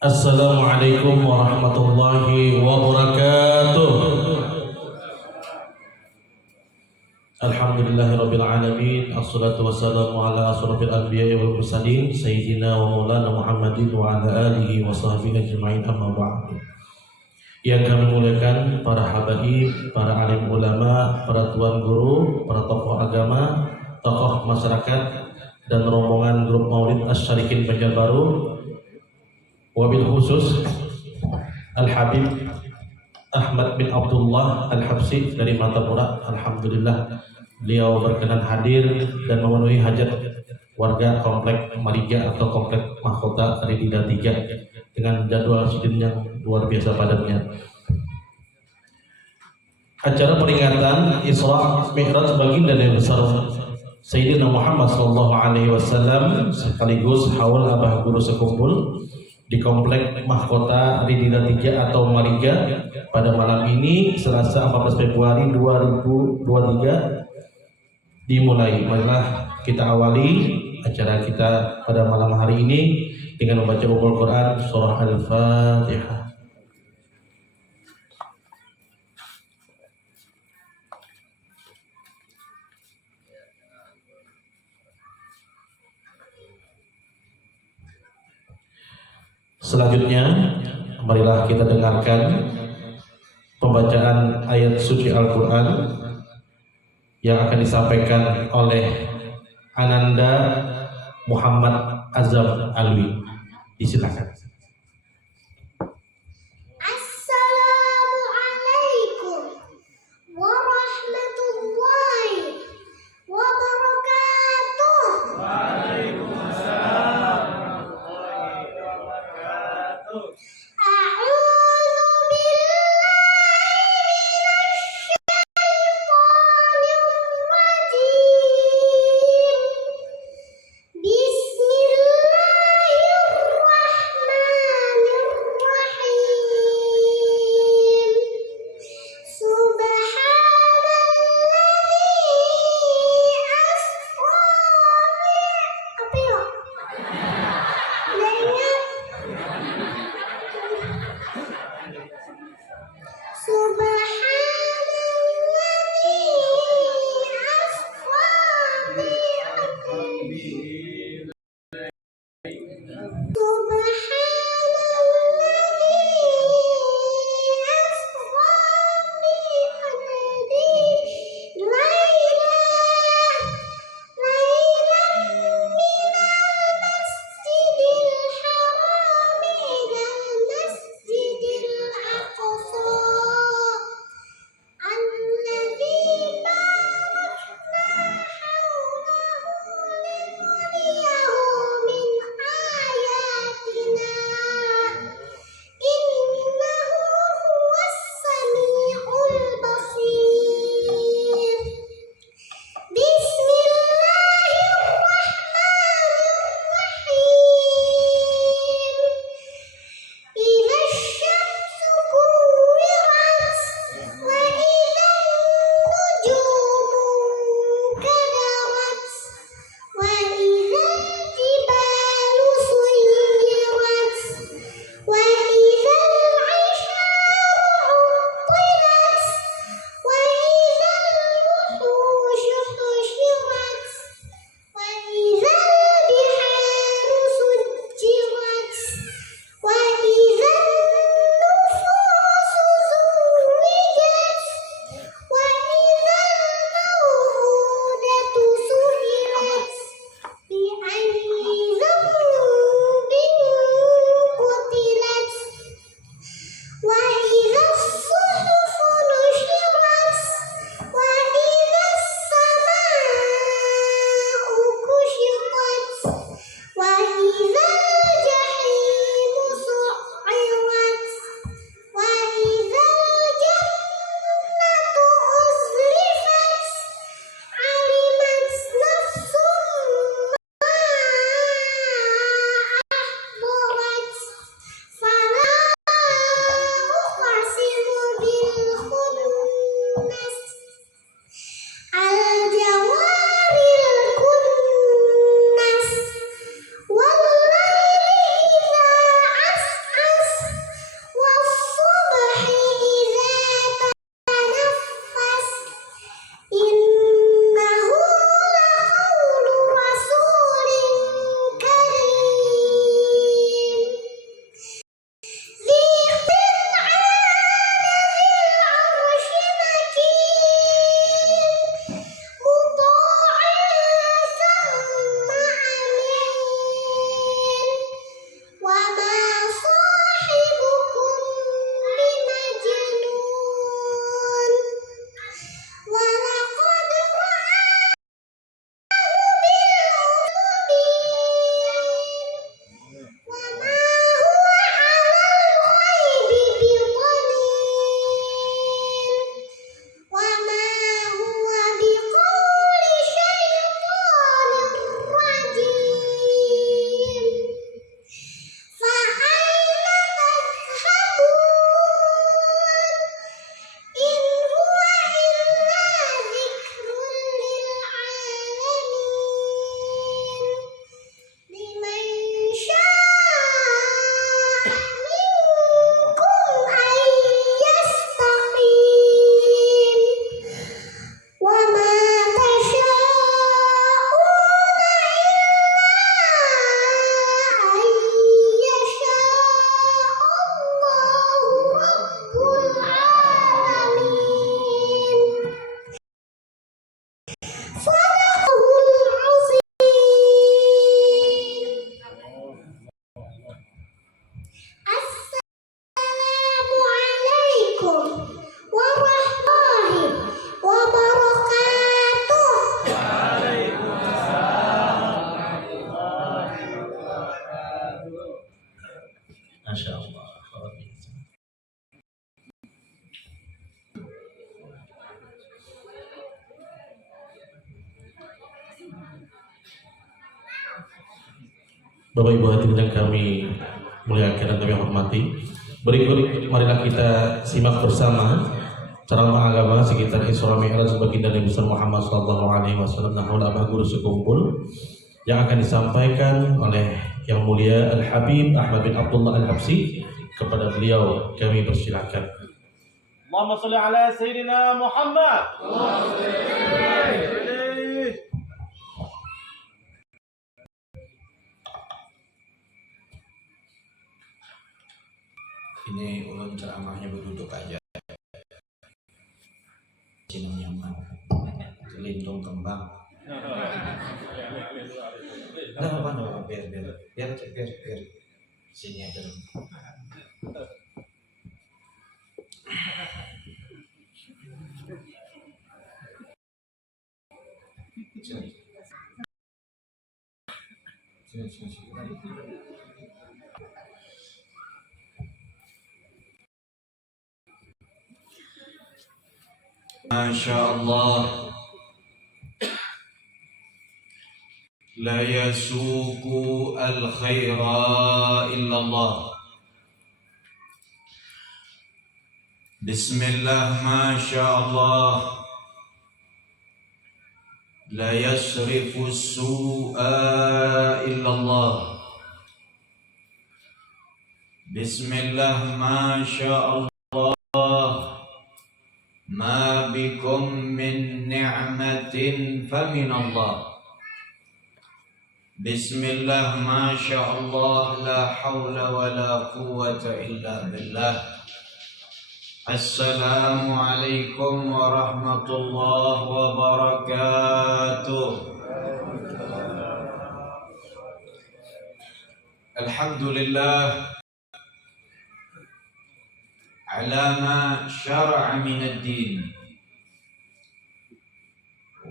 Assalamualaikum warahmatullahi wabarakatuh. Alhamdulillahirabbil alamin. Assalatu wassalamu ala asrofil anbiya'i wal mursalin sayyidina wa maulana Muhammadin wa ala alihi wa sahbihi ajma'in, amma ba'du. Yang kami muliakan para habaib, para alim ulama, para tuan guru, para tokoh agama, tokoh masyarakat, dan rombongan grup Maulid Asy-Syarikin Banjarbaru. Wabil khusus Al-Habib Ahmad bin Abdullah Al-Habsi dari Martapura. Alhamdulillah beliau berkenan hadir dan memenuhi hajat warga komplek Mariga atau komplek Mahkota Ridila 3 dengan jadwal sidin yang luar biasa padatnya. Acara peringatan Isra Mi'raj baginda Nabi besar Sayyidina Muhammad SAW sekaligus haul abah guru sekumpul di komplek Mahkota Ridila 3 atau Mariga pada malam ini Selasa 14 Februari 2023 dimulai. Marilah kita awali acara kita pada malam hari ini dengan membaca Ummul Quran surah Al-Fatihah. Selanjutnya, marilah kita dengarkan pembacaan ayat suci Al-Quran yang akan disampaikan oleh Ananda Muhammad Azam Alwi. Disilakan. Bapak Ibu hadirin yang kami muliakan dan kami hormati. Berikut marilah kita simak bersama ceramah agama sekitar Isra Mi'raj baginda Nabi Muhammad SAW nahul abah guru sekumpul yang akan disampaikan oleh yang mulia Al Habib Ahmad bin Abdullah Al Habsyi. Kepada beliau kami persilakan. Allahumma sholli ala sayyidina Muhammad. Ini ulun ceramahnya berduduk aja, sini nyaman, lindung kembang. Nggak apa-apa, biar sini aja. Sini. Masya Allah, la yasuku al-khaira illallah. Bismillah, Masya Allah, la yasrifu su'a illallah. Bismillah, Masya Allah, ma bikum min ni'matin famin Allah. Bismillah, Masya Allah, la hawla wa la quwwata illa billah. Assalamualaikum warahmatullahi wabarakatuh. Alhamdulillah على ما شرع من الدين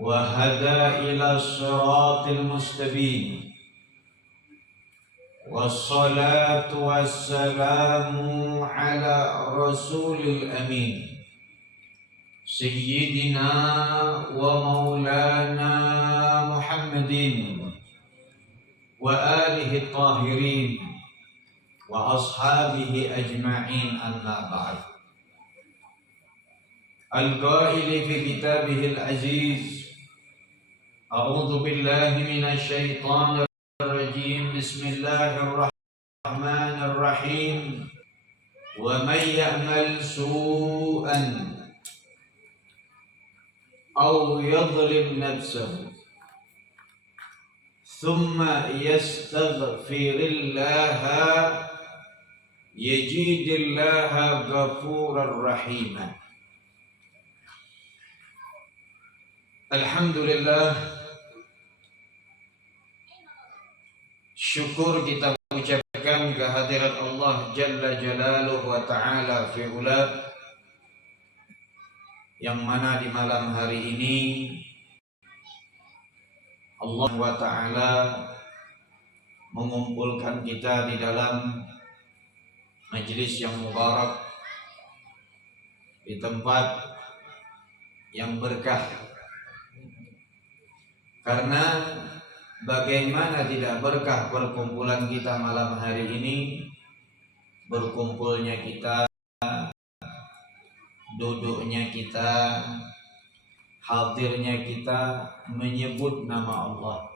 وهدى إلى الصراط المستبين، والصلاة والسلام على رسول الأمين سيدنا ومولانا محمد وآله الطاهرين وأصحابه أجمعين، أما بعد. القائل في كتابه العزيز: أعوذ بالله من الشيطان الرجيم، بسم الله الرحمن الرحيم، ومن يعمل سوءا أو يظلم نفسه ثم يستغفر الله يجد الله غفورا رحيما. Alhamdulillah, syukur kita ucapkan kehadirat Allah Jalla Jalaluhu wa Ta'ala fi ula, yang mana di malam hari ini Allah wa Ta'ala mengumpulkan kita di dalam majelis yang mubarak, di tempat yang berkah. Karena bagaimana tidak berkah perkumpulan kita malam hari ini, berkumpulnya kita, duduknya kita, hadirnya kita menyebut nama Allah.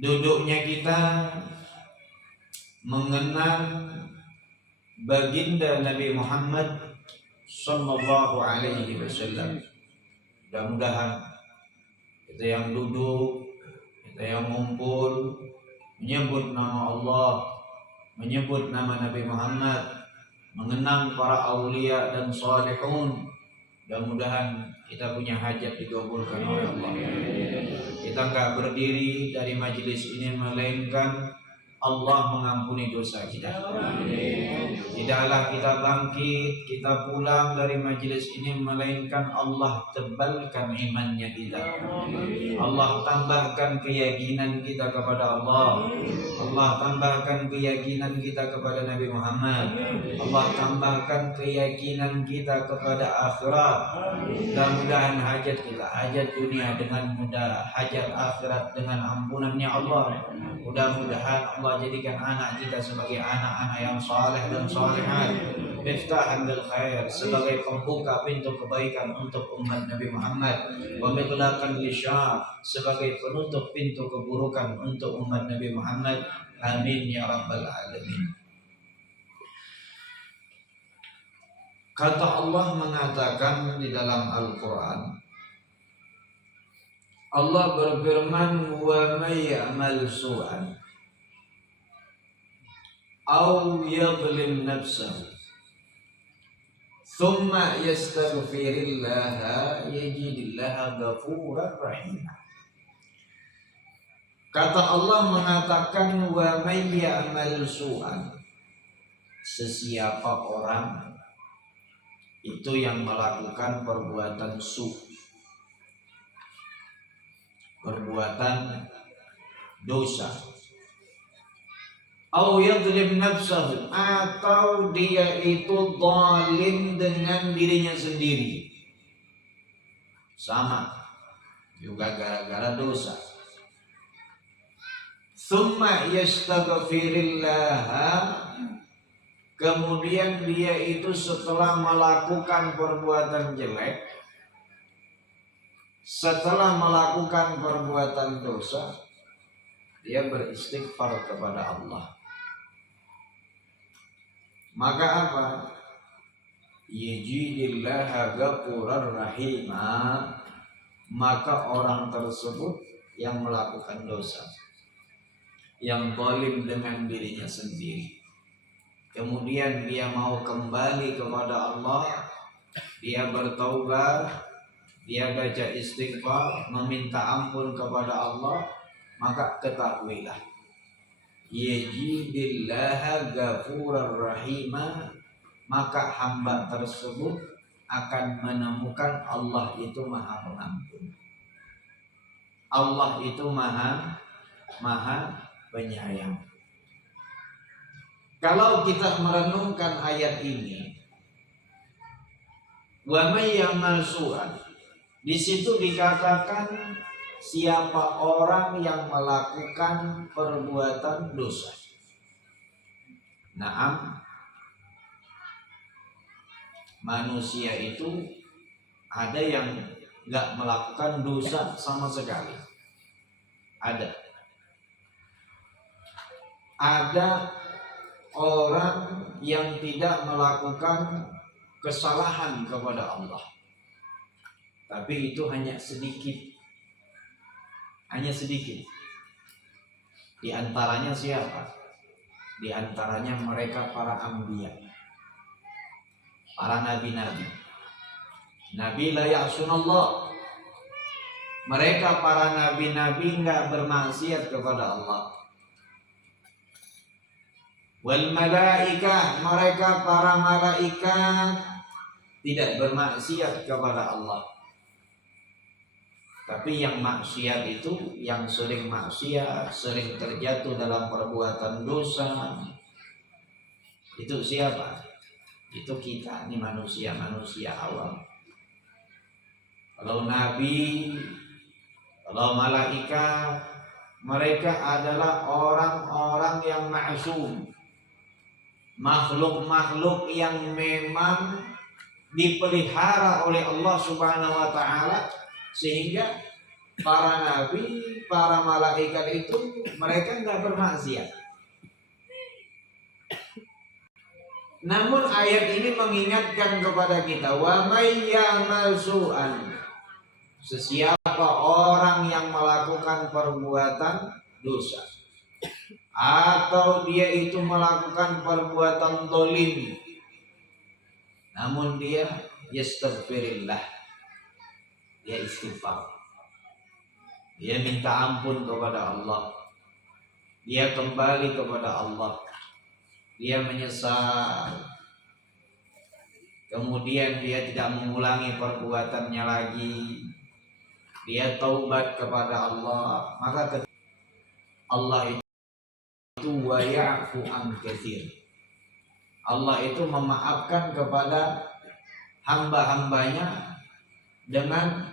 Duduknya kita mengenang baginda Nabi Muhammad sallallahu alaihi wasallam. Mudah-mudahan kita yang duduk, kita yang ngumpul menyebut nama Allah, menyebut nama Nabi Muhammad, mengenang para aulia dan salihun. Mudah-mudahan kita punya hajat dikabulkan oleh Allah. Kita enggak berdiri dari majelis ini melainkan Allah mengampuni dosa kita. Tidaklah kita bangkit, kita pulang dari majelis ini melainkan Allah tebalkan imannya kita. Allah tambahkan keyakinan kita kepada Allah. Allah tambahkan keyakinan kita kepada Nabi Muhammad. Allah tambahkan keyakinan kita kepada akhirat. Mudah-mudahan hajat kita, hajat dunia dengan mudah, hajat akhirat dengan ampunannya Allah. Mudah-mudahan Allah jadikan anak kita sebagai anak-anak yang saleh dan salihat, miftahan lil khair, sebagai pembuka pintu kebaikan untuk umat Nabi Muhammad, wa mitlaqan lisyar, sebagai penutup pintu keburukan untuk umat Nabi Muhammad. Amin ya rabbal alamin. Kata Allah mengatakan di dalam Al-Quran, Allah berfirman, wa may ya'mal su'an aw yadhlim nafsahu thumma yastaghfirillaha yajidillaha ghafurar rahim. Kata Allah mengatakan, wa may ya'mal su'an, sesiapa orang itu yang melakukan perbuatan perbuatan dosa, au yadhlim nafsahu, atau dia itu zalim dengan dirinya sendiri, sama juga gara-gara dosa. Tsumma yastaghfirillah, kemudian dia itu setelah melakukan perbuatan jelek, setelah melakukan perbuatan dosa, dia beristighfar kepada Allah. Maka apa? Yajidillaha ghafurar rahim. Maka orang tersebut yang melakukan dosa, yang zalim dengan dirinya sendiri, kemudian dia mau kembali kepada Allah, dia bertaubat, dia baca istighfar, meminta ampun kepada Allah, maka ketahuilah, yajidillaha ghafurar rahima, maka hamba tersebut akan menemukan Allah itu maha pengampun, Allah itu maha penyayang. Kalau kita merenungkan ayat ini, wa may ya'mal su'an, di situ dikatakan siapa orang yang melakukan perbuatan dosa. Naam, manusia itu ada yang nggak melakukan dosa sama sekali. Ada orang yang tidak melakukan kesalahan kepada Allah, tapi itu hanya sedikit. Di antaranya siapa? Di antaranya mereka para anbiya, para nabi-nabi. Nabi la ya'sunallah. Mereka para nabi-nabi enggak bermaksiat kepada Allah. Wal malaikah, mereka para malaikat tidak bermaksiat kepada Allah. Tapi yang maksiat itu, yang sering maksiat, sering terjatuh dalam perbuatan dosa, itu siapa? Itu kita, ini manusia awam. Kalau nabi, kalau malaikat, mereka adalah orang-orang yang ma'sum, makhluk-makhluk yang memang dipelihara oleh Allah Subhanahu wa ta'ala, sehingga para nabi, para malaikat itu mereka enggak bermaksiat. Namun ayat ini mengingatkan kepada kita, wa may ya'mal su'an, sesiapa orang yang melakukan perbuatan dosa, atau dia itu melakukan perbuatan zalim, namun dia yastaghfirillah, dia istighfar, dia minta ampun kepada Allah, dia kembali kepada Allah, dia menyesal, kemudian dia tidak mengulangi perbuatannya lagi, dia taubat kepada Allah, maka Allah itu wa ya'fu an katsir. Allah itu memaafkan kepada hamba-hambanya dengan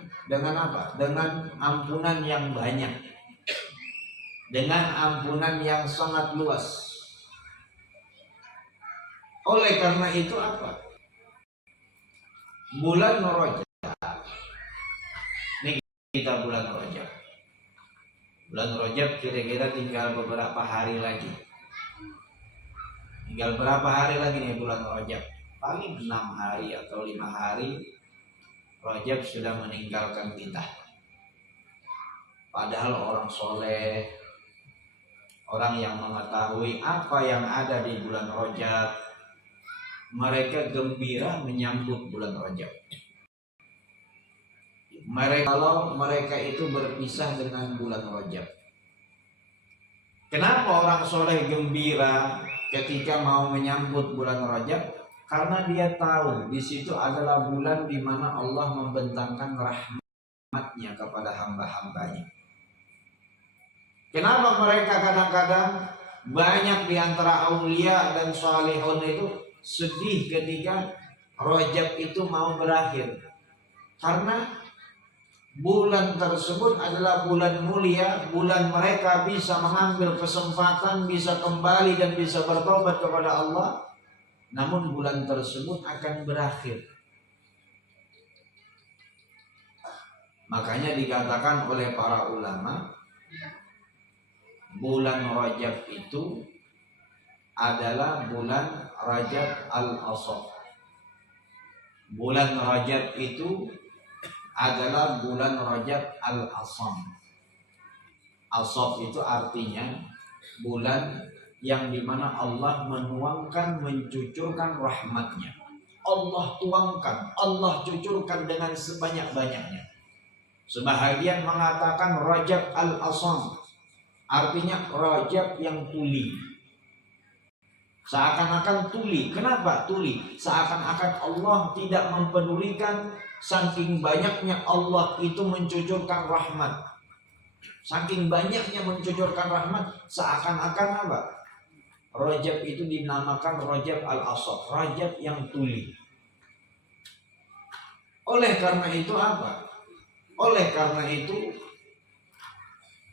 apa? Dengan ampunan yang banyak, dengan ampunan yang sangat luas. Oleh karena itu apa? Bulan Rajab. Ini kita bulan Rajab. Bulan Rajab kira-kira tinggal beberapa hari lagi. Tinggal berapa hari lagi nih bulan Rajab? Paling 6 hari atau 5 hari Rajab sudah meninggalkan kita. Padahal orang soleh, orang yang mengetahui apa yang ada di bulan Rajab, mereka gembira menyambut bulan Rajab. Kalau mereka itu berpisah dengan bulan Rajab. Kenapa orang soleh gembira ketika mau menyambut bulan Rajab? Karena dia tahu di situ adalah bulan di mana Allah membentangkan rahmatnya kepada hamba-hambanya. Kenapa mereka kadang-kadang banyak di antara aulia dan salihun itu sedih ketika Rajab itu mau berakhir? Karena bulan tersebut adalah bulan mulia, bulan mereka bisa mengambil kesempatan, bisa kembali dan bisa bertobat kepada Allah. Namun bulan tersebut akan berakhir. Makanya dikatakan oleh para ulama, bulan Rajab itu adalah bulan Rajab al-Asaf. Bulan Rajab itu adalah bulan Rajab al-Asam. Asaf itu artinya bulan yang dimana Allah menuangkan, mencucurkan rahmatnya. Allah tuangkan, Allah cucurkan dengan sebanyak-banyaknya. Sebahagian mengatakan Rajab al-Asam, artinya Rajab yang tuli. Seakan-akan tuli. Kenapa tuli? Seakan-akan Allah tidak mempedulikan, saking banyaknya Allah itu mencucurkan rahmat. Saking banyaknya mencucurkan rahmat, seakan-akan apa? Rajab itu dinamakan Rajab al-Asaf, Rajab yang tuli. Oleh karena itu apa? Oleh karena itu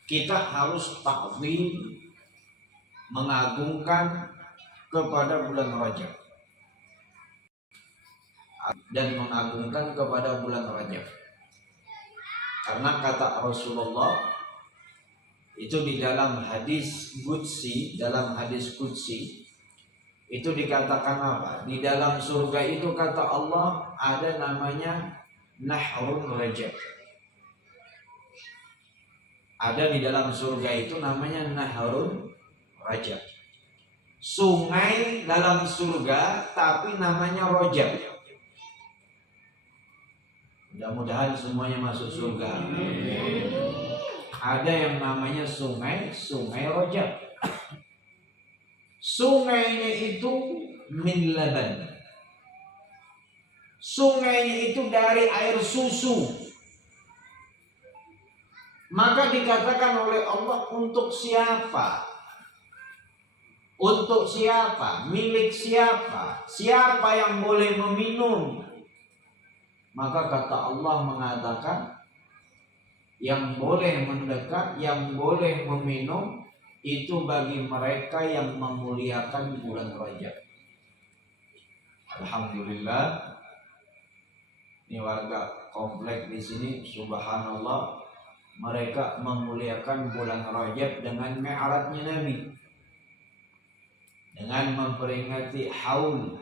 kita harus takzim, mengagungkan kepada bulan Rajab dan mengagungkan kepada bulan Rajab. Karena kata Rasulullah itu di dalam hadis qudsi, itu dikatakan apa? Di dalam surga itu kata Allah ada namanya Nahrun Rajab. Ada di dalam surga itu namanya Nahrun Rajab. Sungai dalam surga tapi namanya Rajab. Mudah-mudahan semuanya masuk surga. Ada yang namanya sungai Rajab. Sungainya itu min laban. Sungainya itu dari air susu. Maka dikatakan oleh Allah untuk siapa? Untuk siapa? Milik siapa? Siapa yang boleh meminum? Maka kata Allah mengatakan yang boleh mendekat, yang boleh meminum itu bagi mereka yang memuliakan bulan Rajab. Alhamdulillah, ini warga komplek di sini, subhanallah, mereka memuliakan bulan Rajab dengan mi'rajnya Nabi, dengan memperingati haul.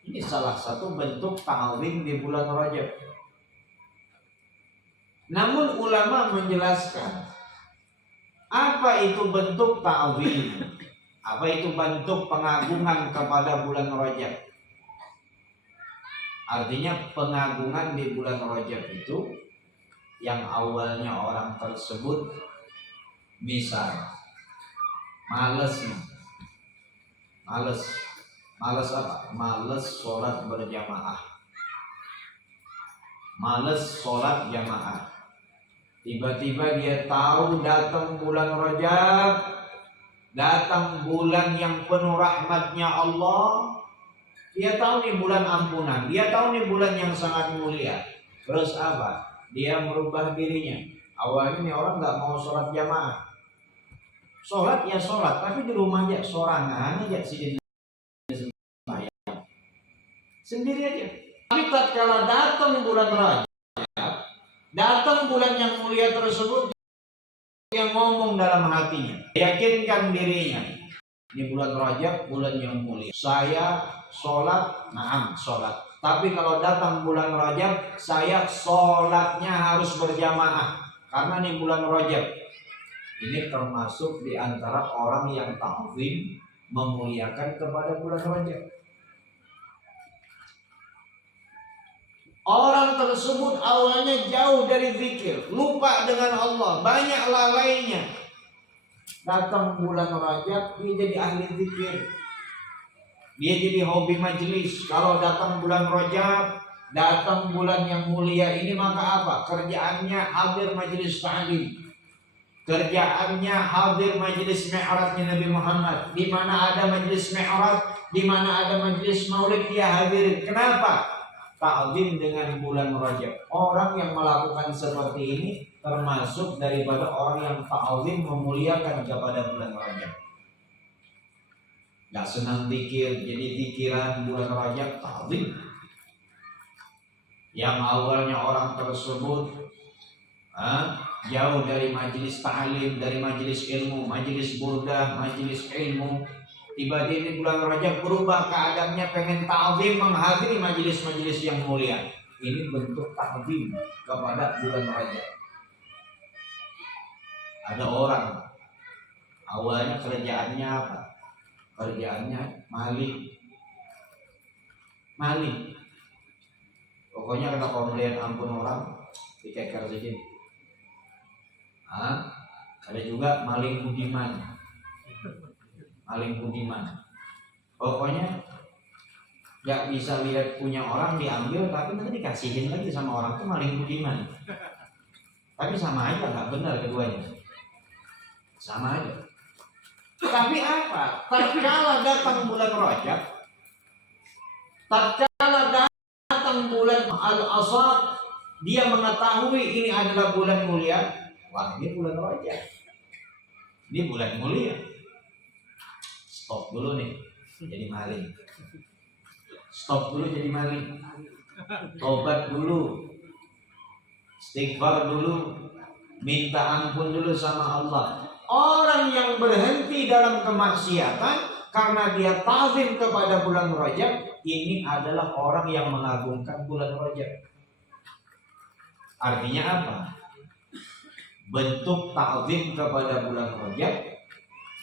Ini salah satu bentuk ta'zim di bulan Rajab. Namun ulama menjelaskan apa itu bentuk ta'zim, apa itu bentuk pengagungan kepada bulan Rajab. Artinya pengagungan di bulan Rajab itu yang awalnya orang tersebut misal Males nih. Males apa? Males sholat berjamaah. Males sholat jamaah. Tiba-tiba dia tahu datang bulan Rajab, datang bulan yang penuh rahmatnya Allah. Dia tahu nih bulan ampunan, dia tahu nih bulan yang sangat mulia. Terus apa? Dia merubah dirinya. Awalnya nih orang nggak mau sholat jamaah. Sholat ya sholat, tapi di rumah aja sorangan aja sendiri aja. Tapi tatkala datang bulan Rajab, datang bulan yang mulia tersebut, yang ngomong dalam hatinya, yakinkan dirinya, ini bulan Rajab, bulan yang mulia. Saya sholat, naam sholat. Tapi kalau datang bulan Rajab, saya sholatnya harus berjamaah. Karena ini bulan Rajab. Ini termasuk di antara orang yang ta'zim, memuliakan kepada bulan Rajab. Orang tersebut awalnya jauh dari zikir, lupa dengan Allah, banyak lalainya. Datang bulan Rajab, dia jadi ahli zikir. Dia jadi hobi majelis. Kalau datang bulan Rajab, datang bulan yang mulia ini, maka apa? Kerjaannya hadir majelis ta'lim. Kerjaannya hadir majelis mi'rajnya Nabi Muhammad. Di mana ada majelis mi'raj, di mana ada majelis maulid, dia hadirin. Kenapa? Ta'zim dengan bulan Rajab. Orang yang melakukan seperti ini termasuk daripada orang yang ta'zim, memuliakan kepada bulan Rajab. Gak senang zikir, jadi zikiran bulan Rajab ta'zim. Yang awalnya orang tersebut jauh dari majelis ta'lim, dari majelis ilmu, majelis burdah, majelis ilmu, tiba-tiba di bulan Rajab berubah keadaannya, pengen ta'zim, menghadiri majelis-majelis yang mulia. Ini bentuk ta'zim kepada bulan Rajab. Ada orang awalnya kerjaannya apa? Kerjaannya maling. Pokoknya kalau melihat ampun orang dikeker saja. Ada juga maling budiman. Pokoknya gak bisa lihat punya orang diambil, tapi nanti dikasihin lagi sama orang, itu maling budiman. Tapi sama aja, gak benar keduanya. Sama aja. Tapi apa? Tatkala datang bulan Rajab, tatkala datang bulan Al-Asad, dia mengetahui ini adalah bulan mulia. Wah, ini bulan Rajab, ini bulan mulia. Stop dulu nih, jadi maling. Stop dulu jadi maling. Tobat dulu, istighfar dulu, minta ampun dulu sama Allah. Orang yang berhenti dalam kemaksiatan karena dia ta'zim kepada bulan Rajab, ini adalah orang yang mengagungkan bulan Rajab. Artinya apa? Bentuk ta'zim kepada bulan Rajab,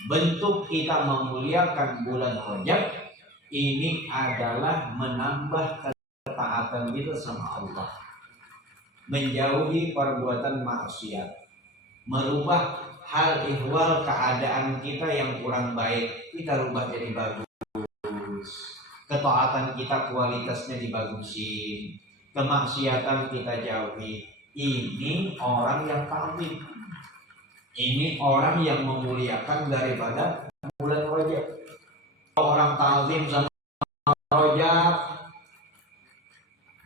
bentuk kita memuliakan bulan Rajab, ini adalah menambah ketaatan kita sama Allah, menjauhi perbuatan maksiat, merubah hal ihwal keadaan kita yang kurang baik, kita rubah jadi bagus. Ketaatan kita kualitasnya dibagusin, kemaksiatan kita jauhi. Ini orang yang ta'zim. Ini orang yang memuliakan daripada bulan Rajab. Orang ta'zim sama Rajab,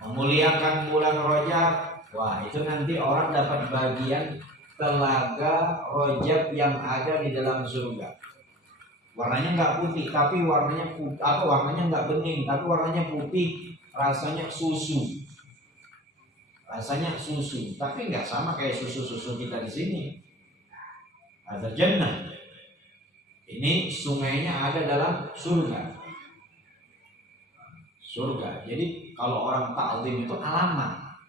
memuliakan bulan Rajab, wah itu nanti orang dapat bagian telaga Rajab yang ada di dalam surga. Warnanya nggak putih, tapi warnanya warnanya nggak bening, tapi warnanya putih, rasanya susu. Rasanya susu, tapi nggak sama kayak susu-susu kita di sini. Ada jannah. Ini sungainya ada dalam surga. Surga. Jadi kalau orang ta'zim itu alamat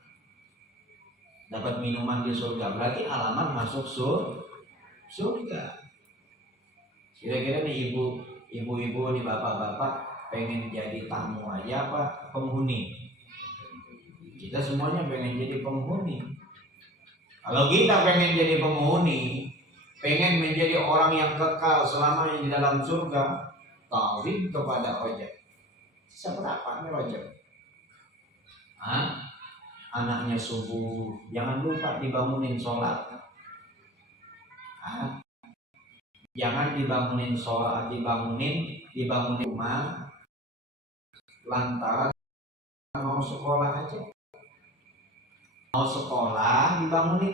dapat minuman di surga, berarti alamat masuk surga. Kira-kira nih ibu-ibu nih, bapak-bapak pengen jadi tamu aja apa penghuni? Kita semuanya pengen jadi penghuni. Kalau kita pengen jadi penghuni, pengen menjadi orang yang kekal selamanya di dalam surga, ta'zim kepada Rajab. Seberapa nih Rajab? Anaknya subuh, jangan lupa dibangunin sholat. Jangan dibangunin sholat, dibangunin rumah, lantaran mau sekolah aja. Mau sekolah dibangunin.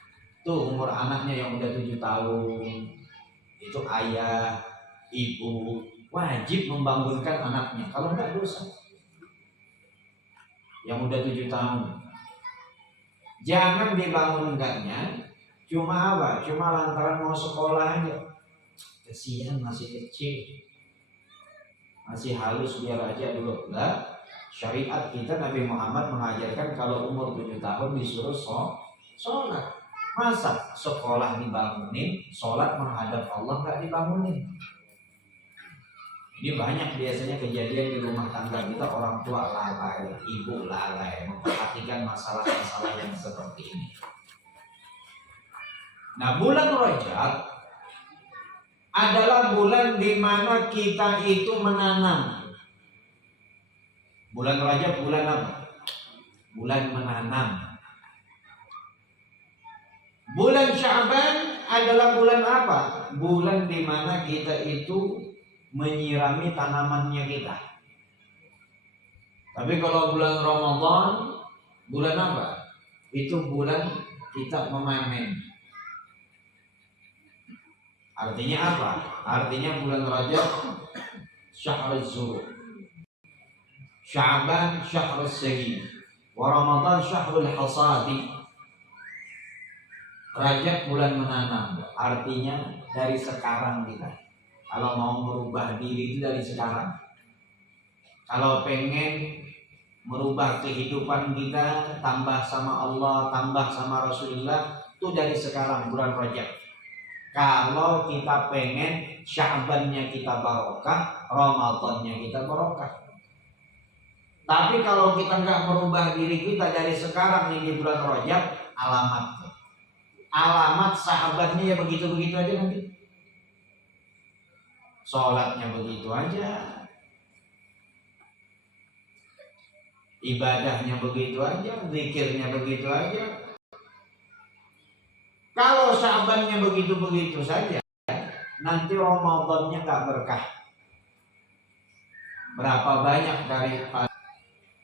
Tuh umur anaknya yang udah 7 tahun, itu ayah, ibu wajib membangunkan anaknya. Kalau enggak dosa. Yang udah 7 tahun, jangan dibangunkannya cuma apa? Cuma lantaran mau sekolah aja. Kesian masih kecil, masih halus biar aja dulu. Enggak. Syariat kita Nabi Muhammad mengajarkan kalau umur 7 tahun disuruh sholat. Masa sekolah dibangunin, sholat menghadap Allah nggak dibangunin? Ini banyak biasanya kejadian di rumah tangga kita, orang tua lalai, ibu lalai memperhatikan masalah-masalah yang seperti ini. Nah, bulan Rajab adalah bulan di mana kita itu menanam. Bulan Rajab bulan apa? Bulan menanam. Bulan Sya'ban adalah bulan apa? Bulan di mana kita itu menyirami tanamannya kita. Tapi kalau bulan Ramadan, bulan apa? Itu bulan kita memanen. Artinya apa? Artinya bulan Rajab syahrul zuhur, Sya'ban syahrul sahih, wa Ramadan syahrul hasadi. Rajab bulan menanam, artinya dari sekarang kita. Kalau mau merubah diri itu dari sekarang. Kalau pengen merubah kehidupan kita, tambah sama Allah, tambah sama Rasulullah, itu dari sekarang bulan Rajab. Kalau kita pengen Sya'bannya kita barokah, Ramadannya kita barokah. Tapi kalau kita nggak merubah diri kita dari sekarang nih di bulan Rajab, alamat sahabatnya ya begitu-begitu aja nanti. Sholatnya begitu aja, ibadahnya begitu aja, zikirnya begitu aja. Kalau sahabatnya begitu-begitu saja, nanti Ramadannya nggak berkah. Berapa banyak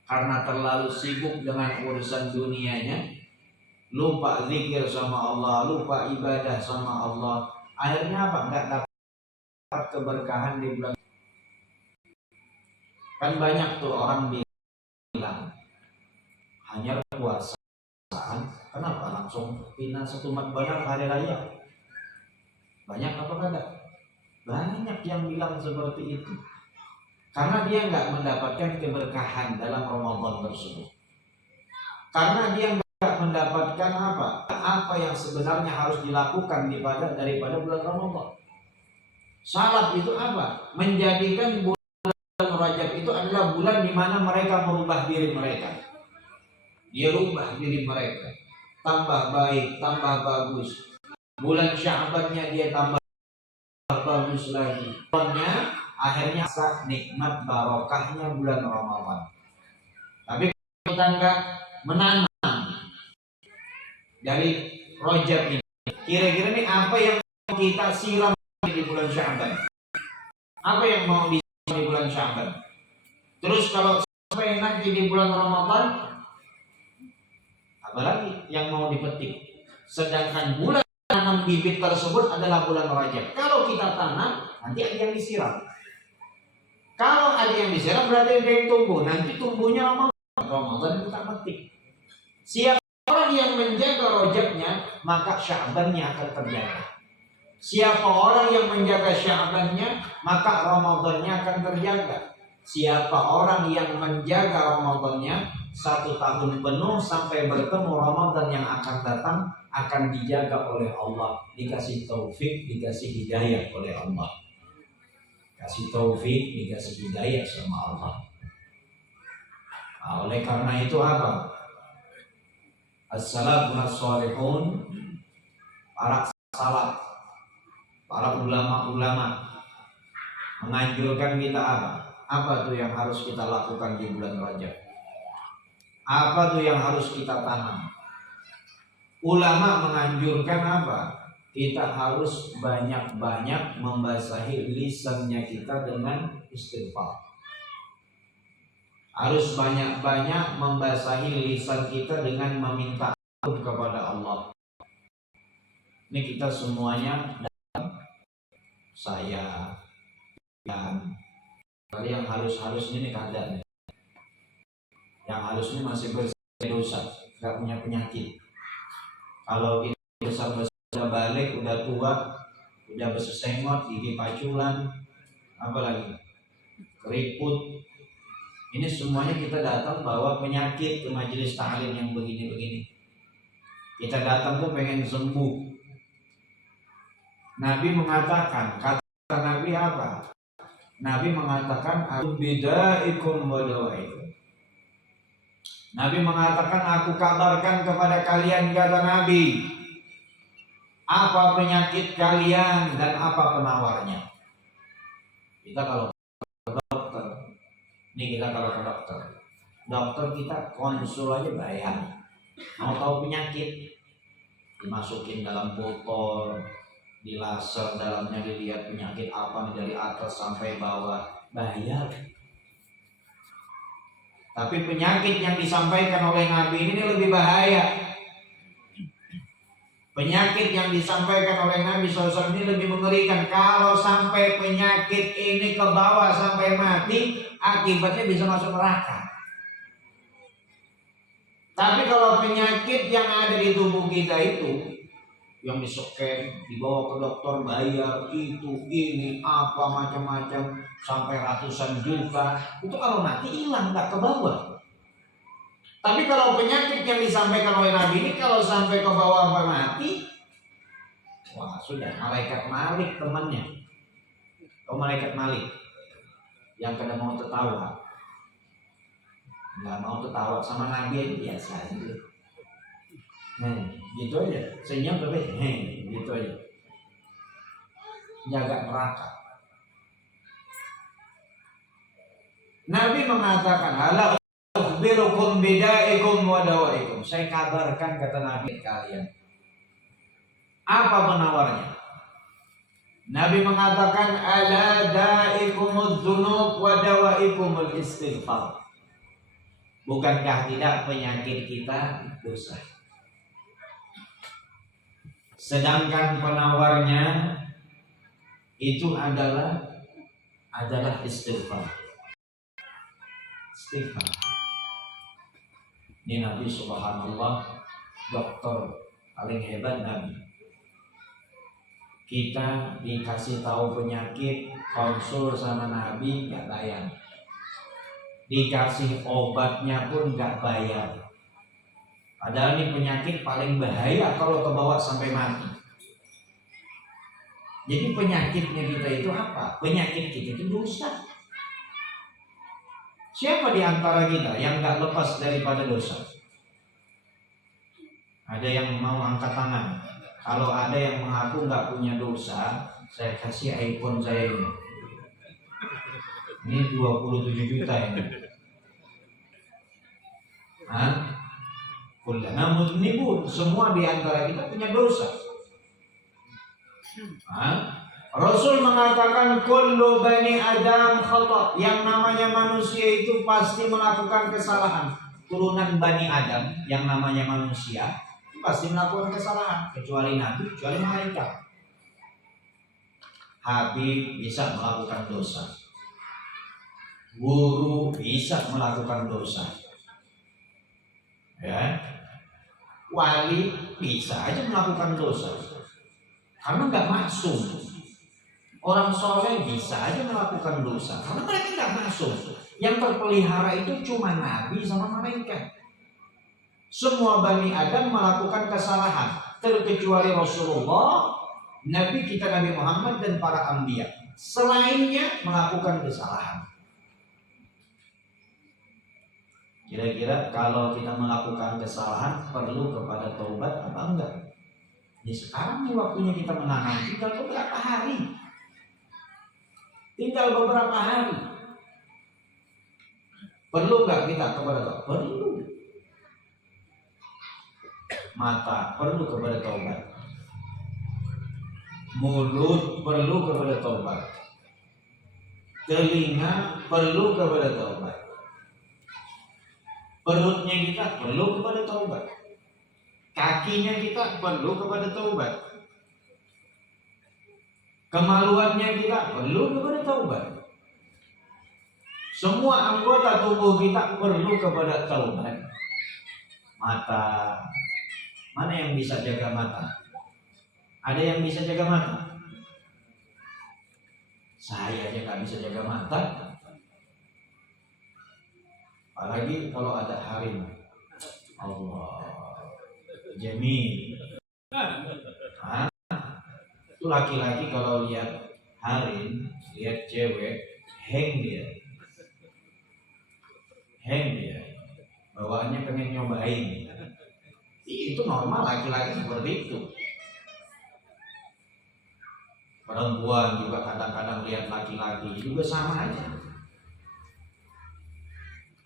karena terlalu sibuk dengan urusan dunianya, lupa zikir sama Allah, lupa ibadah sama Allah. Akhirnya apa? Nggak dapat keberkahan di bulan. Kan banyak tuh orang bilang hanya puasaan, kenapa langsung pindah setumat banyak hari raya? Banyak apa kagak? Banyak yang bilang seperti itu. Karena dia nggak mendapatkan keberkahan dalam Ramadan tersebut. Karena dia nggak mendapatkan apa yang sebenarnya harus dilakukan daripada bulan Ramadan. Salaf itu apa? Menjadikan bulan Rajab itu adalah bulan di mana mereka merubah diri mereka. Dia rubah diri mereka, tambah baik, tambah bagus. Bulan Sya'bannya dia tambah bagus lagi. Akhirnya sah nikmat barokahnya bulan Ramadan. Tapi kita nggak menanam dari Rajab ini. Kira-kira ini apa yang kita siram di bulan Sya'ban? Apa yang mau disiram di bulan Sya'ban? Terus kalau sampai nanti di bulan Ramadan, apalagi yang mau dipetik? Sedangkan bulan tanam bibit tersebut adalah bulan Rajab. Kalau kita tanam, nanti ada yang disiram. Kalau ada yang disiram berarti ada yang tumbuh. Nanti tumbuhnya Ramadan kita petik. Siapa orang yang menjaga Rajabnya, maka Sya'bannya akan terjaga. Siapa orang yang menjaga Sya'bannya, maka Ramadannya akan terjaga. Siapa orang yang menjaga Ramadannya 1 tahun penuh sampai bertemu Ramadan yang akan datang, akan dijaga oleh Allah, dikasih taufik, dikasih hidayah oleh Allah. Kasih taufik, dikasih hidayah sama Allah. Nah, oleh karena itu apa? As-salafun as-salihun, para salaf para ulama-ulama menganjurkan kita apa? Apa tuh yang harus kita lakukan di bulan Rajab? Apa tuh yang harus kita tanam? Ulama menganjurkan apa? Kita harus banyak-banyak membasahi lisannya kita dengan istighfar. Harus banyak-banyak membasahi lisan kita dengan meminta ampun kepada Allah. Ini kita semuanya, saya dan yang halus-halus ini keadaan. Yang halus ini masih berdosa, nggak punya penyakit. Kalau kita besar-besar udah balik, udah tua, udah bersesengot, gigi paculan, apalagi keriput. Ini semuanya kita datang bawa penyakit ke majelis ta'lim yang begini-begini. Kita datang tuh pengen sembuh. Nabi mengatakan, kata Nabi apa? Nabi mengatakan, bidaikum wa dawaikum. Nabi mengatakan, aku kabarkan kepada kalian, kata Nabi, apa penyakit kalian dan apa penawarnya. Kita kalau Ini kita kalau ke dokter kita konsul aja bayar. Mau tahu penyakit, dimasukin dalam botol, di laser dalamnya dilihat penyakit apa nih dari atas sampai bawah, bayar. Tapi penyakit yang disampaikan oleh Nabi ini lebih bahaya. Penyakit yang disampaikan oleh Nabi SAW ini lebih mengerikan. Kalau sampai penyakit ini ke bawah sampai mati, akibatnya bisa masuk neraka. Tapi kalau penyakit yang ada di tubuh kita itu, yang di-scan, dibawa ke dokter, bayar itu, ini, apa, macam-macam, sampai ratusan juta, itu kalau mati hilang, nggak ke bawah. Tapi kalau penyakit yang disampaikan oleh Nabi ini kalau sampai ke bawah sampai mati, wah sudah, malaikat Malik temannya. Oh, malaikat Malik yang kadang mau tertawa, nggak mau tertawa sama Nabi aja biasa aja. Gitu aja, senyum tapi gitu aja. Jaga neraka. Nabi mengatakan, "Ala ukhbirukum bidaikum wa dawaikum." Saya kabarkan, kata Nabi, kalian. Apa penawarnya? Nabi mengatakan, "Ala daikumudz dzunub wa dawaikumul istighfar." Bukankah tidak penyakit kita dosa? Sedangkan penawarnya itu adalah istighfar. Istighfar. Ini Nabi subhanallah, dokter paling hebat Nabi. Kita dikasih tahu penyakit, konsul sama Nabi nggak bayar. Dikasih obatnya pun nggak bayar. Padahal ini penyakit paling bahaya kalau kebawa sampai mati. Jadi penyakitnya kita itu apa? Penyakit kita itu dosa. Siapa di antara kita yang nggak lepas daripada dosa? Ada yang mau angkat tangan? Kalau ada yang mengaku nggak punya dosa, saya kasih iPhone saya ini. Ini 27 juta ini. Kullana mudnibun, semua di antara kita punya dosa. Rasul mengatakan kullu bani Adam khata', yang namanya manusia itu pasti melakukan kesalahan. Turunan Bani Adam yang namanya manusia pasti melakukan kesalahan, kecuali Nabi, kecuali malaikat. Habib bisa melakukan dosa. Guru bisa melakukan dosa. Ya. Wali bisa aja melakukan dosa. Karena nggak maksum. Orang soleh bisa aja melakukan dosa karena mereka nggak maksum. Yang terpelihara itu cuma Nabi sama malaikat. Semua Bani Adam melakukan kesalahan, terkecuali Rasulullah, Nabi kita Nabi Muhammad dan para anbiya. Selainnya melakukan kesalahan. Kira-kira kalau kita melakukan kesalahan perlu kepada taubat apa enggak? Ya sekarang nih waktunya kita menanam, tinggal beberapa hari. Tinggal beberapa hari. Perlu nggak kita kepada taubat? Perlu. Mata perlu kepada taubat. Mulut perlu kepada taubat. Telinga perlu kepada taubat. Perutnya kita perlu kepada taubat. Kakinya kita perlu kepada taubat. Kemaluannya kita perlu kepada taubat. Semua anggota tubuh kita perlu kepada taubat. Mata, mana yang bisa jaga mata? Ada yang bisa jaga mata? Saya aja nggak bisa jaga mata. Apalagi kalau ada harim. Allah. Jamil. Hah? Itu laki-laki kalau lihat harim, lihat cewek, hang dia. Bawaannya pengen nyobain. Itu normal laki-laki seperti itu. Perempuan juga kadang-kadang lihat laki-laki juga sama aja.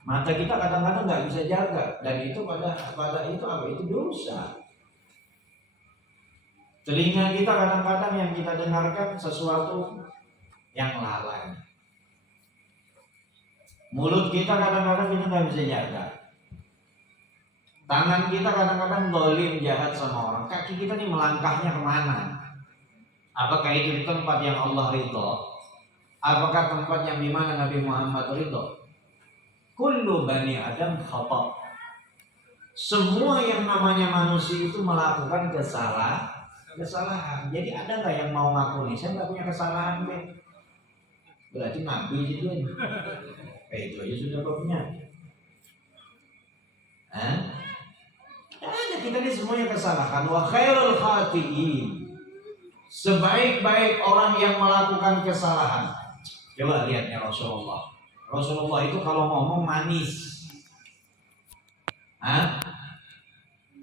Mata kita kadang-kadang nggak bisa jaga, dan itu pada itu apa? Itu dosa. Telinga kita kadang-kadang yang kita dengarkan sesuatu yang lalai. Mulut kita kadang-kadang kita nggak bisa jaga. Tangan kita kadang-kadang dolim, jahat sama orang. Kaki kita nih melangkahnya kemana? Apakah itu di tempat yang Allah ridho? Apakah tempat yang dimana Nabi Muhammad ridho? Kullu bani Adam khata'. Semua yang namanya manusia itu melakukan kesalahan. Jadi ada nggak yang mau ngaku nih? Saya nggak punya kesalahan, deh. Berarti Nabi itu. Itu aja sudah punya. Ada kita ini semuanya kesalahan. Wa khairul khati'in. Sebaik-baik orang yang melakukan kesalahan. Coba lihat ya Rasulullah. Rasulullah itu kalau ngomong manis.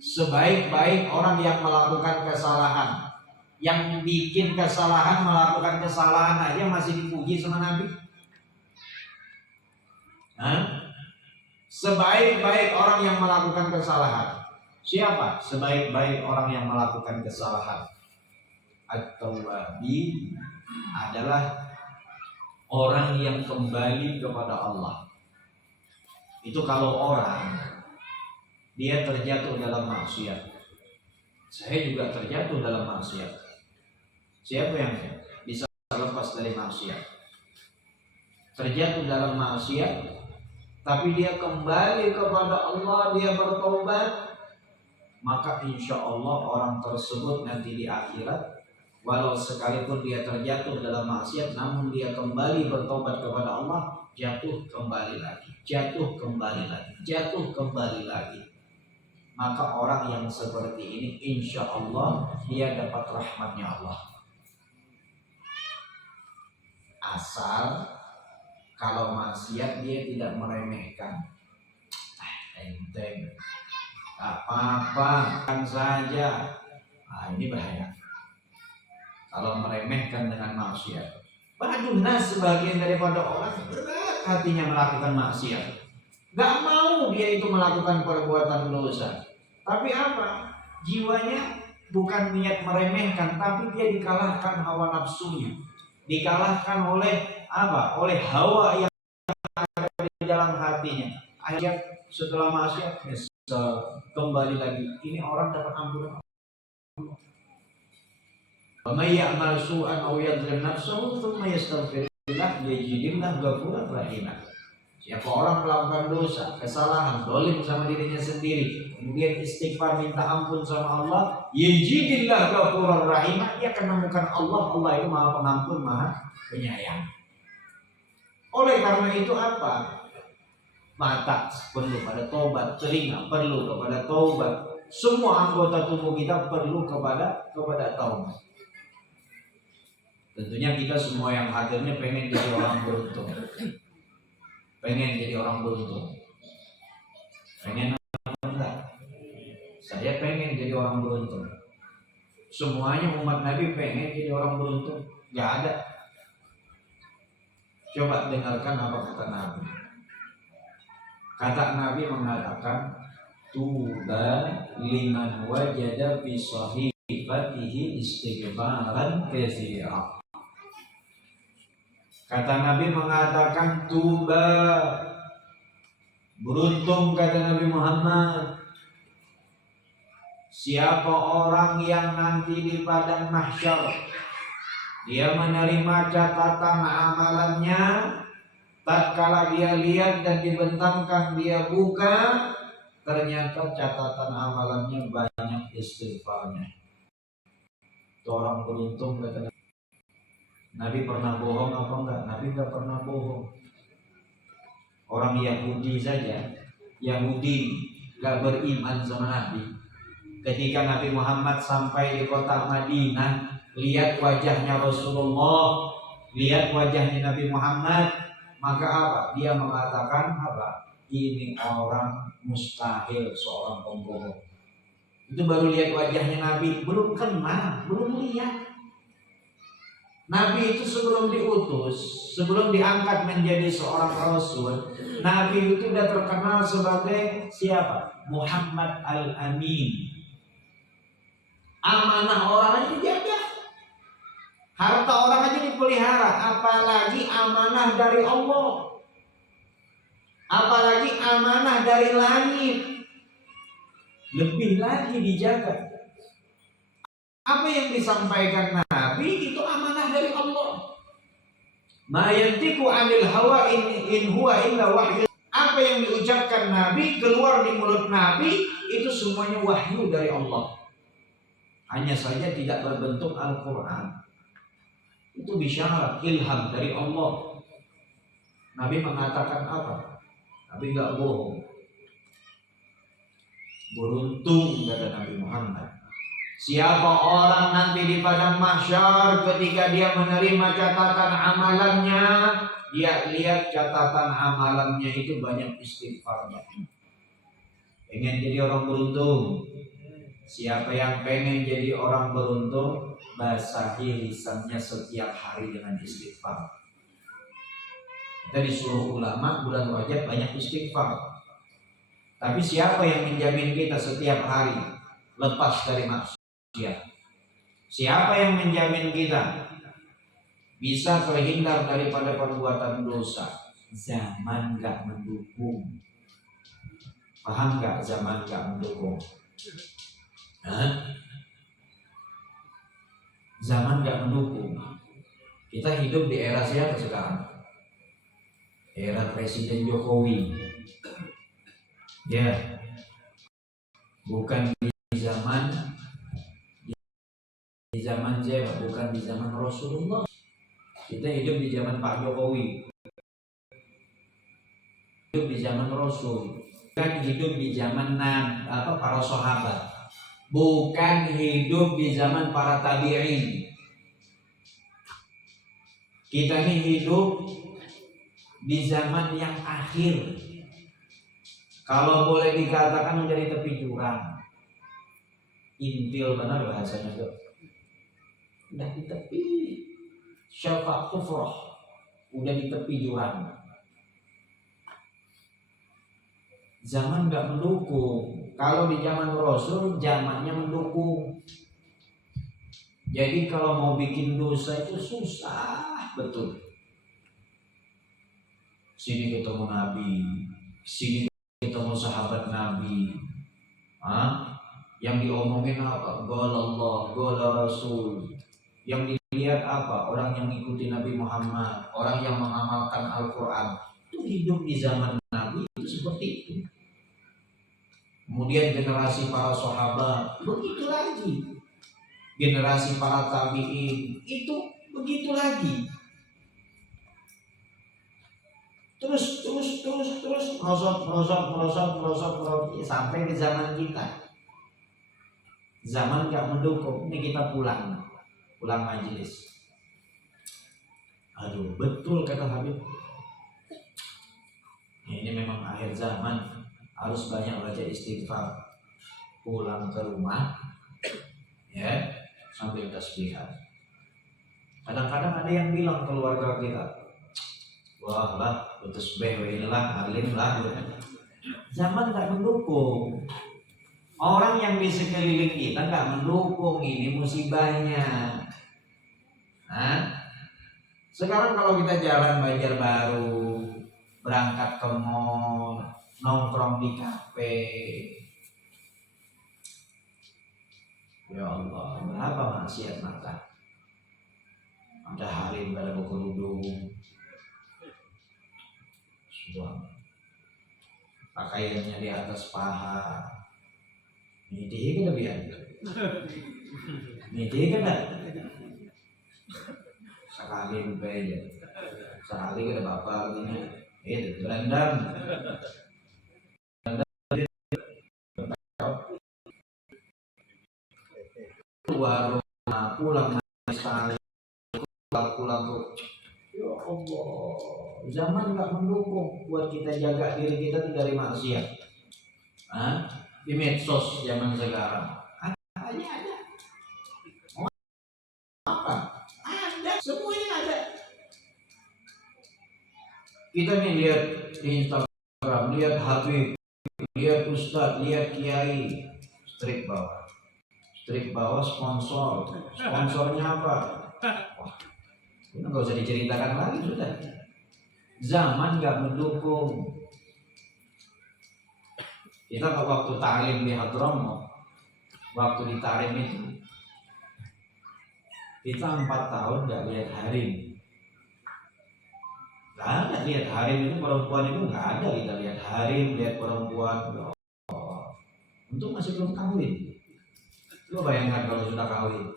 Sebaik-baik orang yang melakukan kesalahan. Yang bikin kesalahan, melakukan kesalahan aja masih dipuji sama Nabi. Sebaik-baik orang yang melakukan kesalahan. Siapa? Sebaik-baik orang yang melakukan kesalahan. At-tawwabi adalah orang yang kembali kepada Allah. Itu kalau orang dia terjatuh dalam maksiat. Saya juga terjatuh dalam maksiat. Siapa yang bisa lepas dari maksiat? Terjatuh dalam maksiat, tapi dia kembali kepada Allah, dia bertobat, maka insya Allah orang tersebut nanti di akhirat, walau sekalipun dia terjatuh dalam maksiat, namun dia kembali bertobat kepada Allah, jatuh kembali lagi, maka orang yang seperti ini insya Allah dia dapat rahmatnya Allah. Asal kalau maksiat dia tidak meremehkan. Enteng, apa-apa kan saja. Ini bahaya. Kalau meremehkan dengan maksiat. Badunnas sebagian daripada orang berat hatinya melakukan maksiat. Gak mau dia itu melakukan perbuatan dosa. Tapi apa? Jiwanya bukan niat meremehkan, tapi dia dikalahkan hawa nafsunya. Dikalahkan oleh apa? Oleh hawa yang ada di dalam hatinya. Akhirnya setelah maksiat kembali lagi. Ini orang dapat ampunan Allah. Wa may ya'mal su'an aw yadhlim nafsahu tsumma yastaghfirullah yajidillahu ghafurar rahim. Siapa orang melakukan dosa, kesalahan, dolim sama dirinya sendiri, kemudian istighfar minta ampun sama Allah, yajidillahu ghafurar rahim, dia akan menemukan Allah. Allah itu Maha Pengampun, Maha Penyayang. Oleh karena itu apa? Mata perlu pada taubat, telinga perlu kepada taubat, semua anggota tubuh kita perlu kepada taubat. Tentunya kita semua yang hadirnya pengen jadi orang beruntung. Pengen apa enggak? Saya pengen jadi orang beruntung. Semuanya umat Nabi pengen jadi orang beruntung. Gak ada. Coba dengarkan apa kata Nabi. Kata Nabi mengatakan, tuba liman wajada fi sahifatihi istighfaran katsira. Kata Nabi mengatakan tuba, beruntung kata Nabi Muhammad, siapa orang yang nanti di padang mahsyar dia menerima catatan amalannya, tatkala dia lihat dan dibentangkan dia buka, ternyata catatan amalannya banyak istighfarnya. Itu orang beruntung kata Nabi. Nabi pernah bohong apa enggak? Nabi enggak pernah bohong. Orang Yahudi saja, Yahudi enggak beriman sama Nabi. Ketika Nabi Muhammad sampai di kota Madinah, lihat wajahnya Rasulullah, lihat wajahnya Nabi Muhammad, maka apa? Dia mengatakan apa? Ini orang mustahil, seorang pembohong. Itu baru lihat wajahnya Nabi, belum kenal, belum lihat. Nabi itu sebelum diutus, sebelum diangkat menjadi seorang rasul, Nabi itu sudah terkenal sebagai siapa? Muhammad Al-Amin. Amanah orang aja dijaga, harta orang aja dipelihara, apalagi amanah dari Allah, apalagi amanah dari langit, lebih lagi dijaga. Apa yang disampaikan Nabi itu amanah dari Allah. Ma yantiqu 'anil hawa in huwa illa wahyu. Apa yang diucapkan Nabi, keluar di mulut Nabi, itu semuanya wahyu dari Allah. Hanya saja tidak berbentuk Al-Quran. Itu bisyarat, ilham dari Allah. Nabi mengatakan apa? Nabi enggak bohong. Beruntung kata Nabi Muhammad, siapa orang nanti di padang mahsyar ketika dia menerima catatan amalannya, dia lihat catatan amalannya itu banyak istighfarnya. Pengen jadi orang beruntung? Siapa yang pengen jadi orang beruntung, basahi lisannya setiap hari dengan istighfar. Kita disuruh ulama bulan Rajab banyak istighfar. Tapi siapa yang menjamin kita setiap hari lepas dari maksiat? Siapa yang menjamin kita bisa terhindar daripada perbuatan dosa? Zaman gak mendukung. Paham gak zaman gak mendukung? Zaman gak mendukung. Kita hidup di era siapa sekarang? Era Presiden Jokowi. Ya, bukan di zaman siapa? Bukan di zaman Rasulullah. Kita hidup di zaman Pak Jokowi. Hidup di zaman Rasul. Bukan hidup di zaman para sahabat. Bukan hidup di zaman para tabi'in. Kita ini hidup di zaman yang akhir. Kalau boleh dikatakan menjadi tepi jurang. Intil benar bahasanya tuh. Udah di tepi syafa kufrah. Udah di tepi jurang. Zaman gak mendukung. Kalau di zaman Rasul, zamannya mendukung. Jadi kalau mau bikin dosa itu susah betul. Sini ketemu Nabi, sini ketemu sahabat Nabi. Yang diomongin apa? Qala Allah, qala Rasul. Yang dilihat apa? Orang yang mengikuti Nabi Muhammad, orang yang mengamalkan Al-Quran. Itu hidup di zaman Nabi itu seperti itu. Kemudian generasi para sahabat begitu lagi. Generasi para tabi'in itu begitu lagi. Terus merosot sampai ke zaman kita. Zaman gak mendukung. Ini kita pulang majelis. Aduh, betul kata Habib. Ini memang akhir zaman. Harus banyak baca istighfar. Pulang ke rumah, ya, sambil tasbihan. Kadang-kadang ada yang bilang keluarga kita, wah lah, tasbih lah, alim lah. Zaman tak mendukung. Orang yang di sekeliling kita nggak mendukung, ini musibahnya. Nah, sekarang kalau kita jalan Banjarbaru, berangkat ke mall, nongkrong di kafe, ya Allah, berapa maksiat mata? Ada harim pada berkerudung, suam, pakaiannya di atas paha. Ini dia kan lebih ada. Ini dia kan ada. Sekali ya, sekali ada bapak ini, berendam. Keluar rumah, pulang sekali, pulang tuh. Ya Allah, zaman nggak mendukung buat kita jaga diri kita dari maksiat. Di medsos zaman sekarang ada apa? Ada, semuanya ada. Kita nih lihat di Instagram, lihat Habib, lihat Ustadz, lihat Kiai, strik bawah sponsor, sponsornya apa? Wah, ini nggak usah diceritakan lagi sudah. Zaman nggak mendukung. Kita waktu ta'lim di Hadramut, waktu di ta'lim itu, kita 4 tahun nggak lihat harim. Nggak ada lihat harim itu, perempuan itu nggak ada kita lihat harim, lihat perempuan. Oh, untuk masih belum kawin. Coba bayangkan kalau sudah kawin,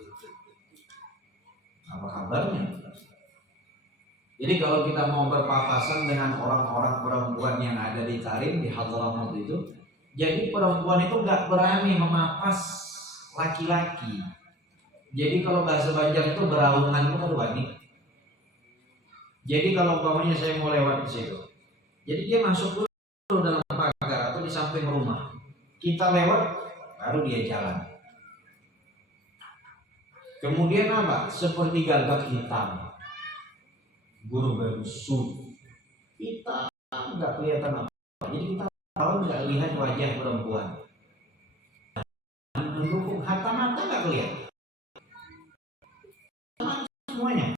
apa kabarnya? Jadi kalau kita mau berpapasan dengan orang-orang perempuan yang ada di ta'lim di Hadramut itu, jadi perempuan itu nggak berani memapas laki-laki. Jadi kalau bahasa Banjar itu beraungan itu kan wanita. Jadi kalau umpamanya saya mau lewat di situ, jadi dia masuk dulu dalam pagar atau di samping rumah. Kita lewat, baru dia jalan. Kemudian apa? Seperti gagak hitam, buru berusut. Kita nggak kelihatan apa. Jadi kita tahu nggak lihat wajah perempuan. Mendukung mata nggak kelihatan. Semuanya.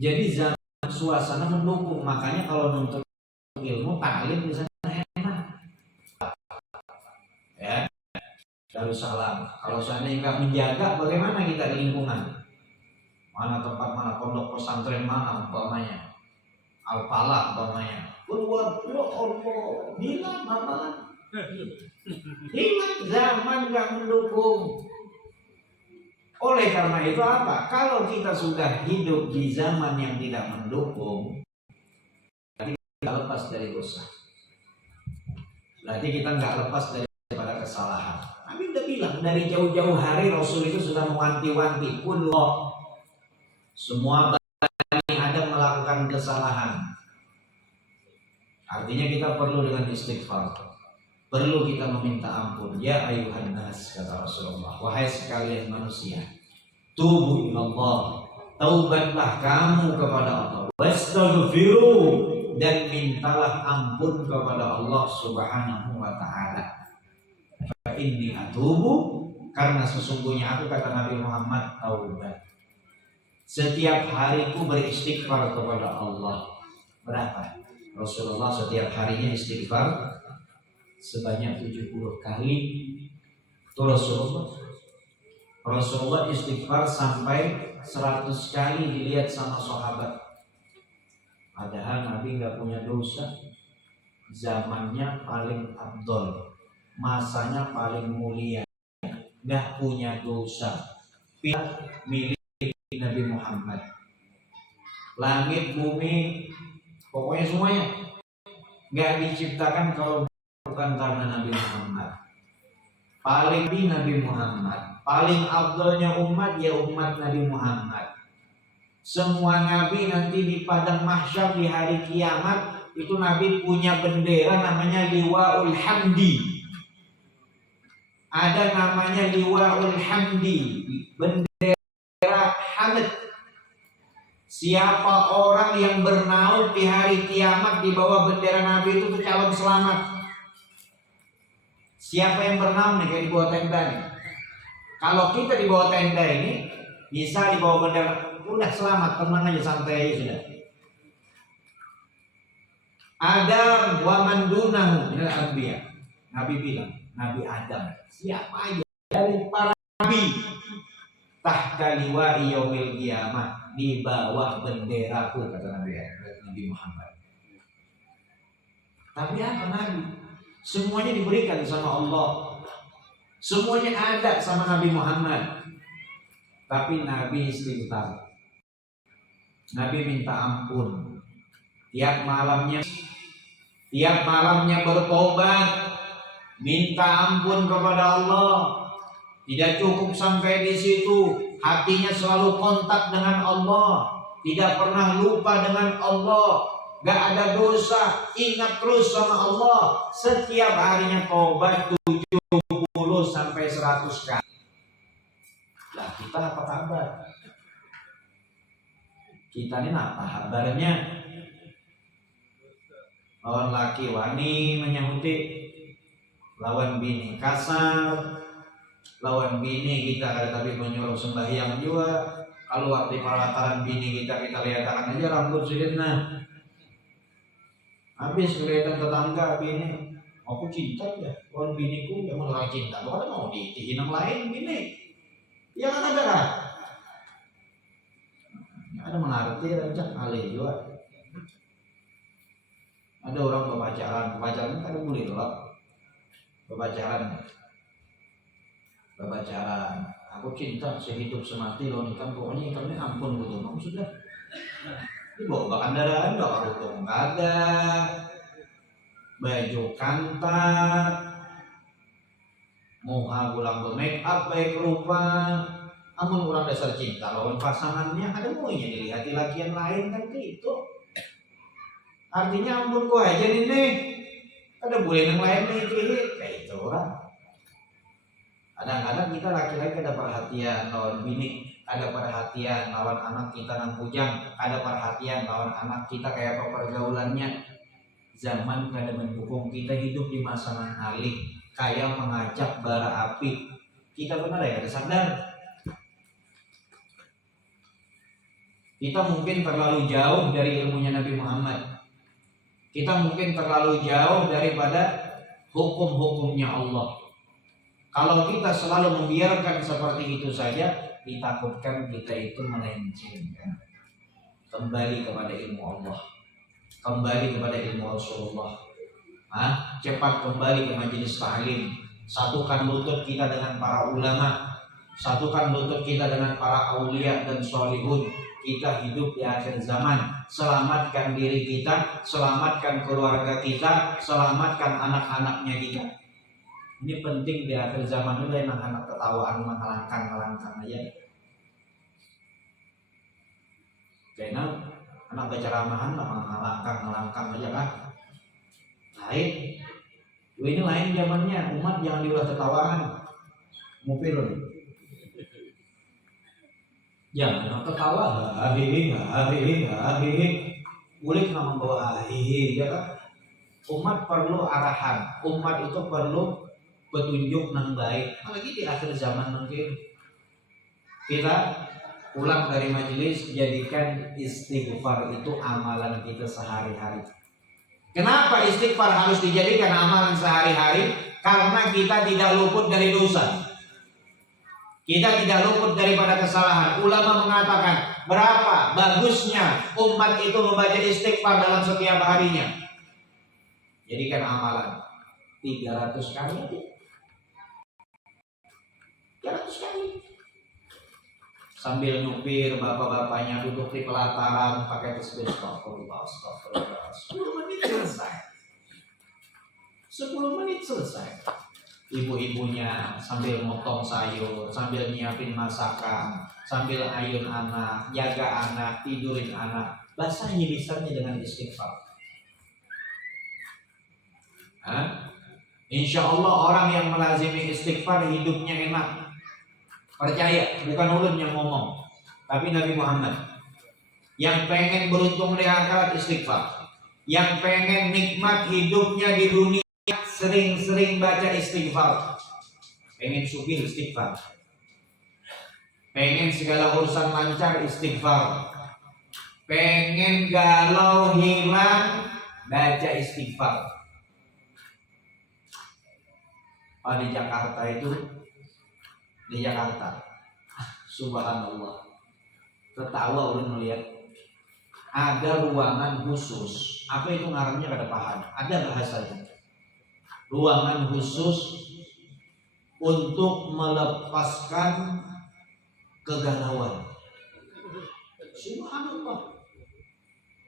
Jadi zaman suasana mendukung, makanya kalau nuntut ilmu ta'lim di sana enak. Ya, Darussalam. Kalau seandainya nggak menjaga, bagaimana kita di lingkungan? Mana tempat mana pondok pesantren mana umpamanya? Al-Falah umpamanya. Keluar, ya Allah, hilang amalan. Hilang, zaman nggak mendukung. Oleh karena itu apa? Kalau kita sudah hidup di zaman yang tidak mendukung, berarti kita lepas dari dosa. Berarti kita nggak lepas daripada kesalahan. Nabi udah bilang dari jauh-jauh hari Rasul itu sudah mewanti-wanti, kullu semua Bani Adam melakukan kesalahan. Artinya kita perlu dengan istighfar, perlu kita meminta ampun. Ya ayuhan nas, kata Rasulullah, wahai sekalian manusia, tubu ilallah, taubatlah kamu kepada Allah, wastaghfiru, dan mintalah ampun kepada Allah Subhanahu wa taala. Fa inni atubu, karena sesungguhnya aku, kata Nabi Muhammad, taubat. Setiap hariku beristighfar kepada Allah. Berapa? Rasulullah setiap harinya istighfar sebanyak 70 kali. Itu Rasulullah istighfar sampai 100 kali dilihat sama sahabat. Padahal Nabi nggak punya dosa. Zamannya paling afdol, masanya paling mulia, nggak punya dosa. Milik Nabi Muhammad. Langit, bumi, pokoknya semuanya nggak diciptakan kalau bukan karena Nabi Muhammad. Paling di Nabi Muhammad, paling afdolnya umat ya umat Nabi Muhammad. Semua Nabi nanti di padang mahsyar di hari kiamat itu Nabi punya bendera namanya Liwaul Hamdi. Ada namanya liwa'ul hamdi, bendera hamd. Siapa orang yang bernaung di hari kiamat di bawah bendera Nabi itu calon selamat. Siapa yang bernaung nih kayak di bawah tenda nih? Kalau kita di bawah tenda ini bisa di bawah bendera, udah selamat, tenang aja, santai aja sudah. Adam wa man dunahu minal anbiya. Nabi bilang, Nabi Adam, siapa aja dari para nabi, tahta liwa'i yaumil qiyamah, di bawah benderaku, kata Nabi Muhammad. Tapi apa Nabi? Semuanya diberikan sama Allah. Semuanya ada sama Nabi Muhammad. Tapi Nabi istighfar. Nabi minta ampun. Tiap malamnya bertobat, minta ampun kepada Allah. Tidak cukup sampai di situ, hatinya selalu kontak dengan Allah, tidak pernah lupa dengan Allah, gak ada dosa, ingat terus sama Allah. Setiap harinya tobat 70 sampai 100 kali. Lah kita apa kabar? Kita ini apa kabarnya? Lawan laki wani menyahuti, lawan bini kasar, lawan bini kita ada tapi menyuruh sembahyang juga. Kalau waktu peralatan bini kita lihatkan aja rambut sirina. Habis kelihatan tetangga bini, aku cinta ya, lawan biniku yang mulai cinta. Bukan mau diitihin yang lain bini. Ya kan ada kan? Ada mengerti rancak kali juga. Ada orang berpacaran kan ada boleh loh. Berpacaran. Aku cinta sehidup semati loh nikah, pokoknya ikannya ampun gitu. Maksudnya ini bawa kendaraan enggak aku enggak ada. Baju kantat. Muka bulang make up baik rupa. Amun orang dasar cinta lawan pasangannya ada maunya dilihat laki yang lain kan itu. Artinya ampun gua aja nih. Ada boleh yang lain nih kayak itu orang. Kadang-kadang kita laki-laki ada perhatian lawan bini, ada perhatian lawan anak kita nang bujang, ada perhatian lawan anak kita kayak apa pergaulannya. Zaman kada mendukung kita hidup di masa alih, kayak mengajak bara api. Kita benar ya kada sadar. Kita mungkin terlalu jauh dari ilmunya Nabi Muhammad. Kita mungkin terlalu jauh daripada hukum-hukumnya Allah. Kalau kita selalu membiarkan seperti itu saja, ditakutkan kita itu melenceng. Kembali kepada ilmu Allah, kembali kepada ilmu Rasulullah. Cepat kembali ke majelis ta'lim. Satukan lutut kita dengan para ulama, satukan lutut kita dengan para aulia dan sholihun. Kita hidup di akhir zaman. Selamatkan diri kita, selamatkan keluarga kita, selamatkan anak-anaknya kita. Ini penting di akhir zaman ini. Anak-anak ketawaan mengalangkan aja. Karena anak berceramahan mengalangkan aja kan. Lain. Ini lain zamannya. Umat jangan diulah ketawaan. Mupil. Jangan ketawa, boleh kena membawa ya kan? Umat perlu arahan, umat itu perlu petunjuk yang baik. Apalagi di akhir zaman mungkin kita pulang dari majelis, jadikan istighfar itu amalan kita sehari-hari. Kenapa istighfar harus dijadikan amalan sehari-hari? Karena kita tidak luput dari dosa. Kita tidak luput daripada kesalahan. Ulama mengatakan berapa bagusnya umat itu membaca istighfar dalam setiap harinya. Jadikan amalan 300 kali aja. 300 kali. Sambil nyupir, bapak-bapaknya duduk di pelataran pakai tasbih astagfirullah. 10 menit selesai. 10 menit selesai. Ibu-ibunya sambil motong sayur, sambil nyiapin masakan, sambil ayun anak, jaga anak, tidurin anak, basahi lisannya dengan istighfar. Insya Allah orang yang melazimi istighfar hidupnya enak. Percaya, bukan ulun yang ngomong, tapi Nabi Muhammad. Yang pengen beruntung di akhirat istighfar. Yang pengen nikmat hidupnya di dunia sering-sering baca istighfar. Pengen sugih istighfar. Pengen segala urusan lancar istighfar. Pengen galau hilang baca istighfar. Oh, di Jakarta itu, di Jakarta, subhanallah, ketawa udah melihat ada ruangan khusus. Apa itu ngarannya kada paham? Ada bahasanya. Ruangan khusus untuk melepaskan kegalauan. Subhanallah.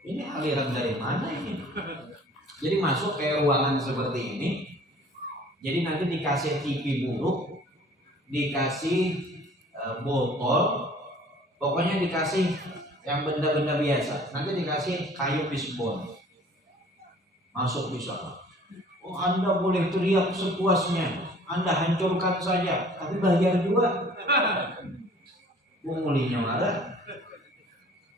Ini aliran dari mana ini? Jadi masuk ke ruangan seperti ini. Jadi nanti dikasih TV buruk, dikasih botol, pokoknya dikasih yang benda-benda biasa. Nanti dikasih kayu bisbol. Masuk bisa. Oh, Anda boleh teriak sepuasnya, Anda hancurkan saja, tapi bayar juga. Pengulinya marah.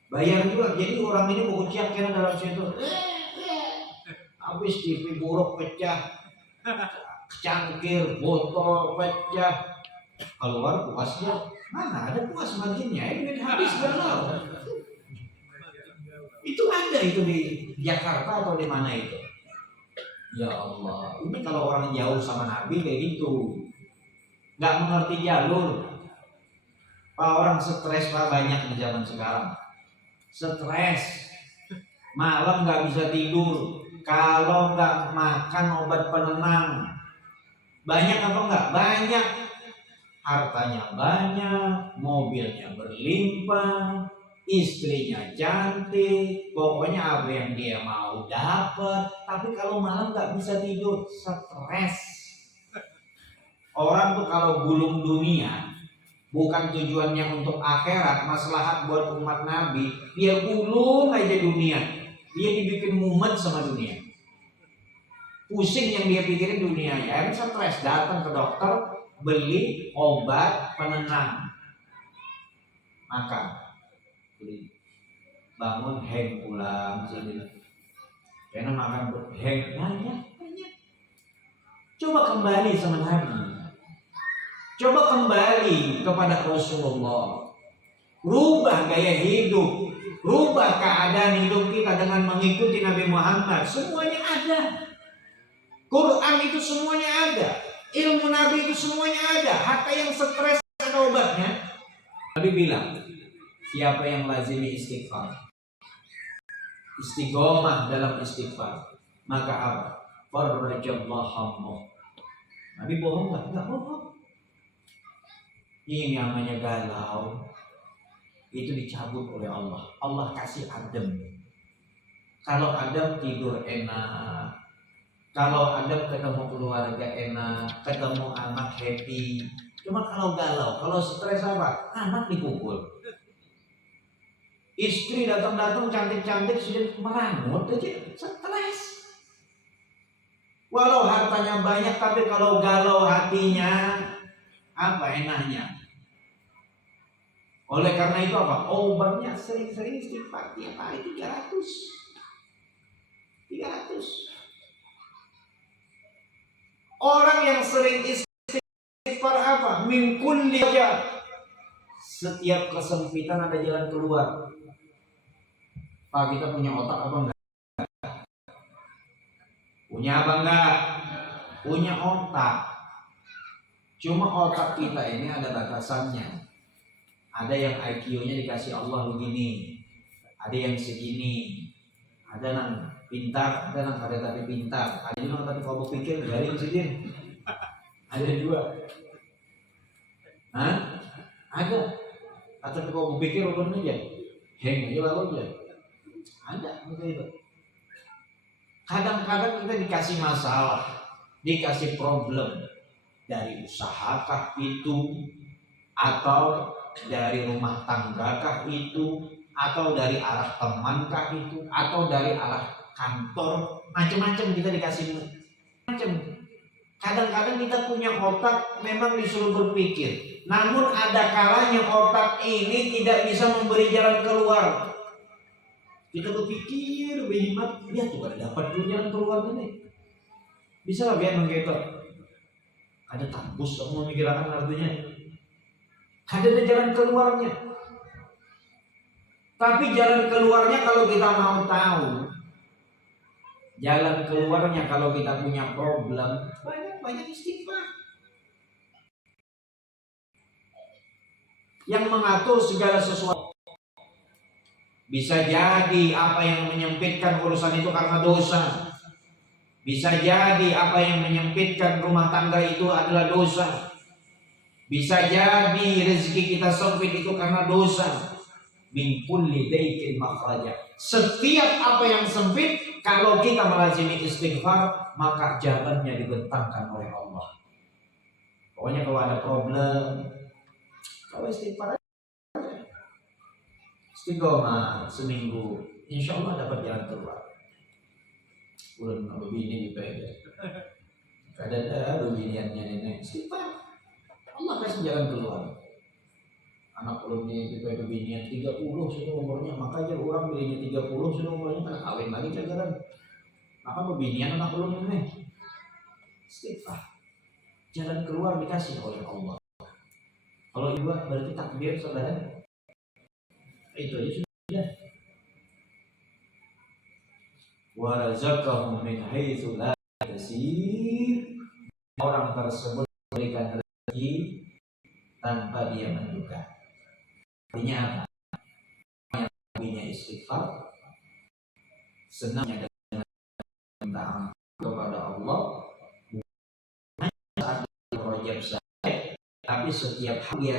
Bayar juga. Jadi orang ini mau ucap kena dalam situ. Habis TV buruk pecah, cangkir, botol pecah, keluar puasnya. Mana ada puas marginnya? Ini habis galau. Itu ada itu di Jakarta atau di mana itu? Ya Allah, ini kalau orang jauh sama Nabi kayak gitu, nggak mengerti jalur. Pak, orang stres Pak banyak di zaman sekarang. Stres, malam nggak bisa tidur. Kalau nggak makan obat penenang, banyak apa enggak? Banyak. Hartanya banyak, mobilnya berlimpah, istrinya cantik, pokoknya apa yang dia mau dapat. Tapi kalau malam nggak bisa tidur, stres. Orang tuh kalau gulung dunia, bukan tujuannya untuk akhirat, maslahat buat umat Nabi, dia gulung aja dunia. Dia dibikin mumet sama dunia. Pusing yang dia pikirin dunianya. Akhirnya stres, datang ke dokter, beli obat penenang, makan, beli, bangun hang pulang jadi, karena makan hang banyak. Coba kembali sama Nabi, coba kembali kepada Rasulullah, rubah gaya hidup, rubah keadaan hidup kita dengan mengikuti Nabi Muhammad. Semuanya ada, Quran itu semuanya ada. Ilmu Nabi itu semuanya ada. Hatta yang stres ada obatnya. Nabi bilang, siapa yang lazimi istighfar, istiqomah dalam istighfar, maka apa? Farrajallahu hammu. Nabi bohong nggak? Nggak bohong. Ini namanya galau. Itu dicabut oleh Allah. Allah kasih adem. Kalau adem tidur enak. Kalau ada ketemu keluarga enak, ketemu anak happy. Cuma kalau galau, kalau stres apa? Anak dipukul. Istri datang-datang cantik-cantik sudah merangut aja, stres. Walau hartanya banyak, tapi kalau galau hatinya, apa enaknya? Oleh karena itu apa? Obatnya sering-sering istighfar tiap hari 300. Orang yang sering istighfar apa? Min kulli wajah. Setiap kesempitan ada jalan keluar. Pak, kita punya otak apa enggak? Punya apa enggak? Punya otak. Cuma otak kita ini ada batasannya. Ada yang IQ-nya dikasih Allah begini, ada yang segini, ada yang pintar, ada yang kada tapi pintar, ada yang tapi kalau pikir garing sedih, ada dua, ada, atau kalau pikir ulun aja, heng aja lalu aja, ada begitu itu. Kadang-kadang kita dikasih masalah, dikasih problem dari usahakah itu, atau dari rumah tanggakah itu, atau dari arah temankah itu, atau dari arah kantor, macam-macam kita dikasih macam. Kadang-kadang kita punya otak memang disuruh berpikir. Namun ada kalanya otak ini tidak bisa memberi jalan keluar. Kita berpikir, berhikmat, lihat tuh ada dapat dulu jalan keluar ini. Bisa lah biar menggetar. Ada tampus kamu memikirkan artinya. Ada jalan keluarnya. Tapi jalan keluarnya kalau kita mau tahu, jalan keluarnya kalau kita punya problem, banyak istighfar. Yang mengatur segala sesuatu. Bisa jadi apa yang menyempitkan urusan itu karena dosa. Bisa jadi apa yang menyempitkan rumah tangga itu adalah dosa. Bisa jadi rezeki kita sempit itu karena dosa. Min kulli daikin makhraja. Setiap apa yang sempit, kalau kita melazimi istighfar, maka jalannya dibentangkan oleh Allah. Pokoknya kalau ada problem, kalau istighfar istiqomah seminggu, insya Allah dapat jalan keluar. Belum begini dipegang. Kadang-kadang beginiannya nenek istighfar, Allah kasih jalan keluar. Anak belum itu beginian 30 sudah umurnya, maka aja orang belinya 30 sudah umurnya kan kawin lagi cagaran. Maka beginian anak belum ini. Istighfar, jalan keluar dikasih oleh Allah. Kalau ibu berarti takbir saudara. Itu aja sudah. Wa razaqahum min haitsu la yahtasib. Orang tersebut memberikan rezeki tanpa dia menduga. Artinya apa? Yang punya istighfar, senangnya dengan minta ampun kepada Allah, bukan saat Rajab saja, tapi setiap hari